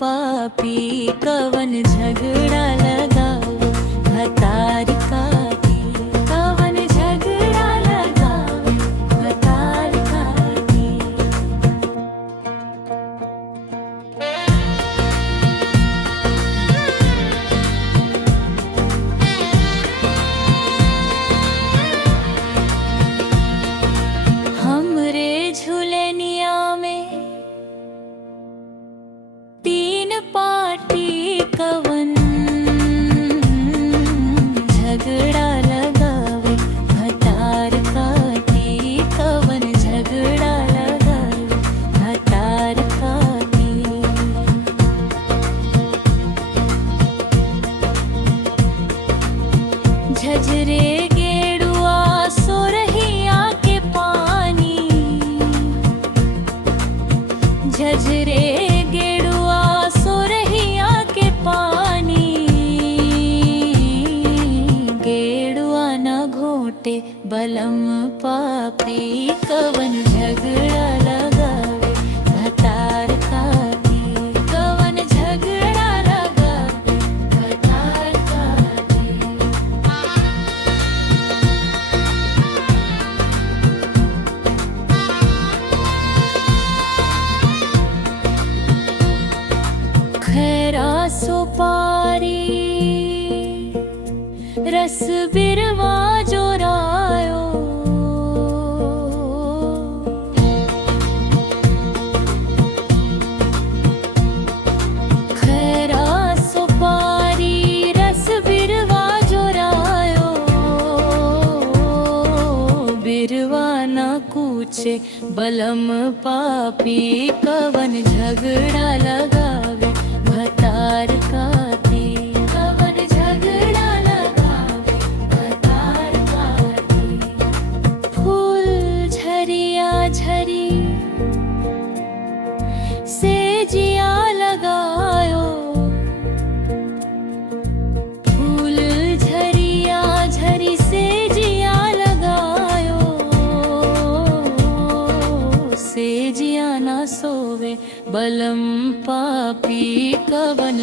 पापी कवन झगड़ा लगावे भतार काटी। कवन झगड़ा लगावे भतार काटी। हमरे झुलनिया में तीन पाटी कवन झगड़ा लगावे भतार काटी। कवन झगड़ा लगावे भतार काटी। झझरे गेड़ुआ सोरहिया के पानी। झझरे गेड़ुआ सोरहिया के पानी। गेड़ुआ न घोटे बलम पापी कवन झगड़ा लगावे भतार काटी। कवन झगड़ा लगावे भतार काटी। खैरा सुपारी रस बिरवा जोरायो। खैरा सुपारी रस बिरवा जोरायो। बिरवा न कूचे बलम पापी कवन झगड़ा लगावे भतार काटी। कवन झगड़ा लगावे भतार काटी। फूल झरिया झरी से जिया लगायो। फूल झरिया झरी से जिया लगायो। से जिया ना सोवे बलम पापी कवन